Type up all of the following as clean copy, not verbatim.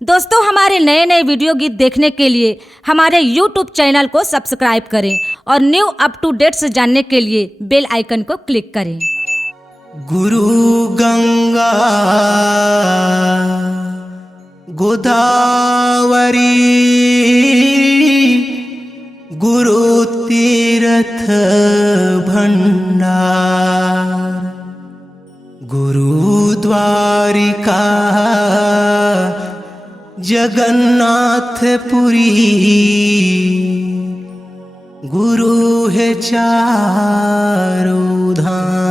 दोस्तों, हमारे नए नए वीडियो गीत देखने के लिए हमारे YouTube चैनल को सब्सक्राइब करें और न्यू अप टू डेट्स जानने के लिए बेल आइकन को क्लिक करें। गुरु गंगा गोदावरी गुरु तीर्थ भंडार गुरु द्वारिका जगन्नाथपुरी गुरु है चारों धाम।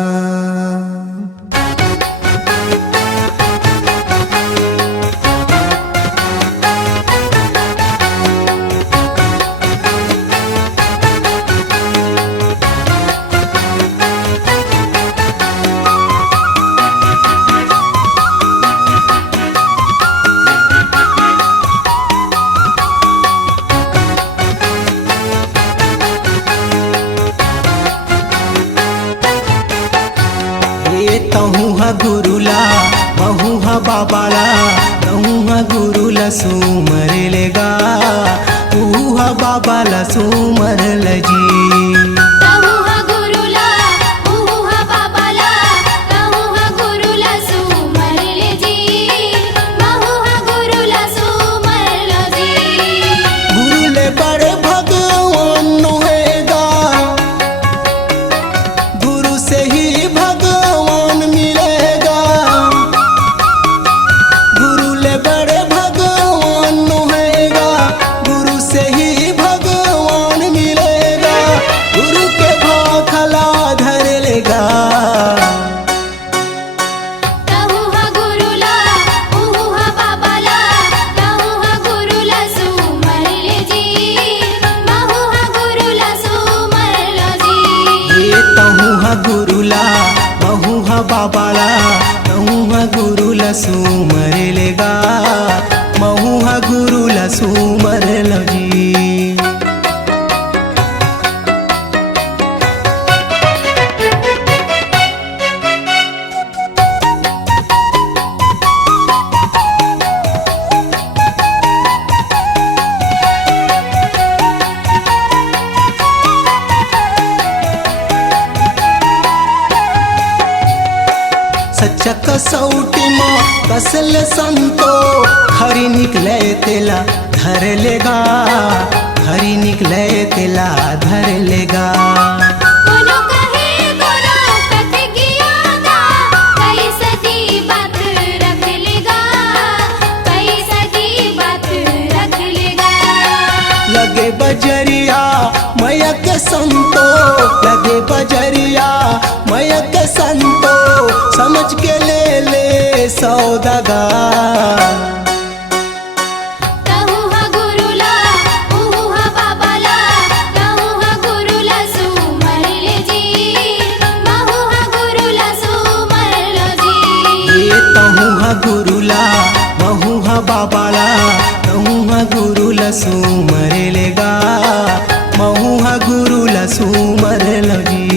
तहुहा गुरुला बहुहा बाबाला तहुहा गुरुला सुमर लेगा उहा बाबाला सुमर लजी। गुरुला बहुहा बाबाला तहुहा गुरुला सुमर लेगा महुहा गुरुला सुमर लजी। सच्चा कसौटी माँ कसल संतो खरी निकले तेला धर लेगा खरी निकले तेला धर लेगा। लगे बजरिया मैया के संतो लगे बजरिया मैया के संतो समझ के ले ले सौदागर। तहुहा गुरुला बहुहा बाबाला तहुहा गुरुला सुमर लेगा महुहा गुरुला सुमर लजी।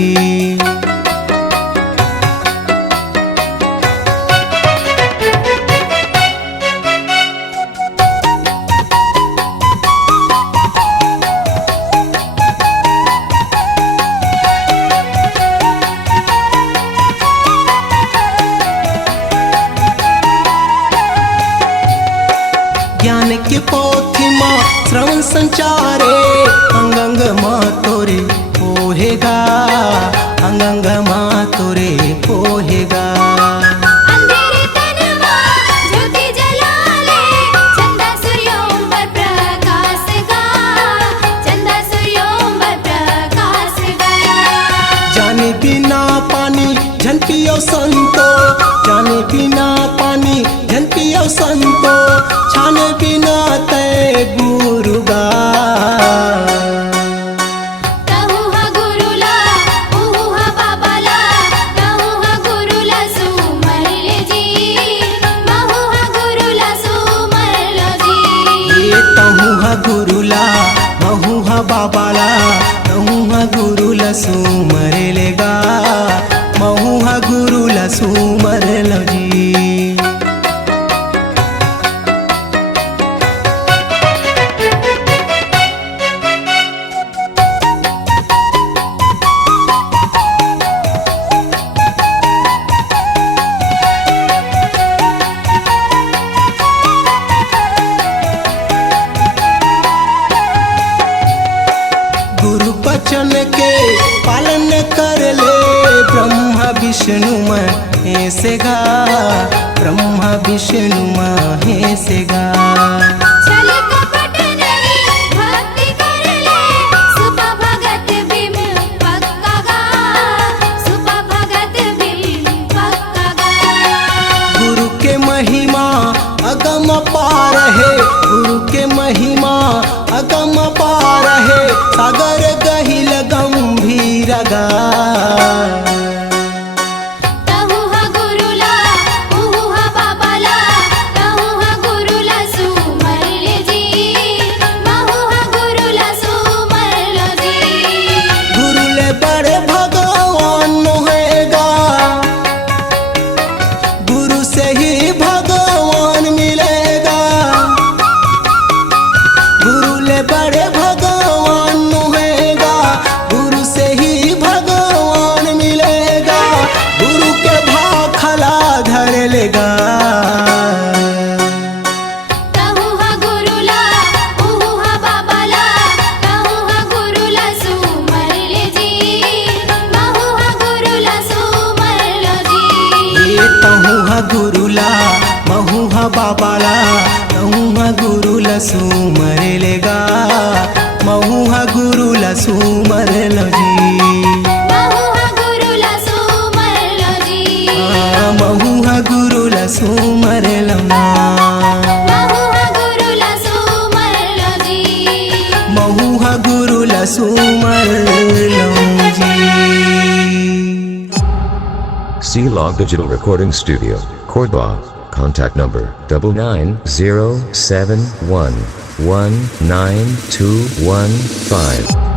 ज्ञान के पोथी माँ श्रवण संचारे अंगंग माँ तोरे पोहेगा अंगंग माँ तोरे पोहेगा। जाने बिना पानी झन पियो संतो जाने बिना पानी झन पियो संतो छाने बिना तय गुरुगा। तहुहा गुरुला बहुहा बाबाला तहुहा गुरुला सुमर लेगा महुहा गुरुला सुमर लजी। विष्णु महेशगा ब्रह्मा विष्णु महेशगा छल कपट नहीं भक्ति कर ले सुप भगत बिम पक्का गा सुप भगत बिम पक्का गा गुरु के महिमा अगम पार है गुरु के महिमा अगम पार है सागर गहिल गंभीर गा तहु हा गुरुला उहु हा बाबाला तहु हा गुरुला सुमर ले जी महु हा गुरुला सुमर लो जी गुरु ले बड़े भगवान होएगा गुरु से ही भगवान मिलेगा गुरु ले बड़े भगवान होएगा गुरु से ही भगवान मिलेगा गुरु के भाखला धर लेगा तहु हा गुरुला उहु हा बाबाला तहु हा गुरुला सुमर ले जी महु हा गुरुला सुमर लो जी ये तहु हा गुरुला महु हा बाबाला तहु हा गुरुला सुमर लेगा महु हा गुरुला सुमर लो जी महु हा गुरुला सुमर लो जी महु हा गुरुला सुमर लो ना महु हा गुरुला सुमर लो जी महु हा गुरुला सुमर लो जी C-Log Digital Recording Studio, Cordoba. Contact number 99071192115.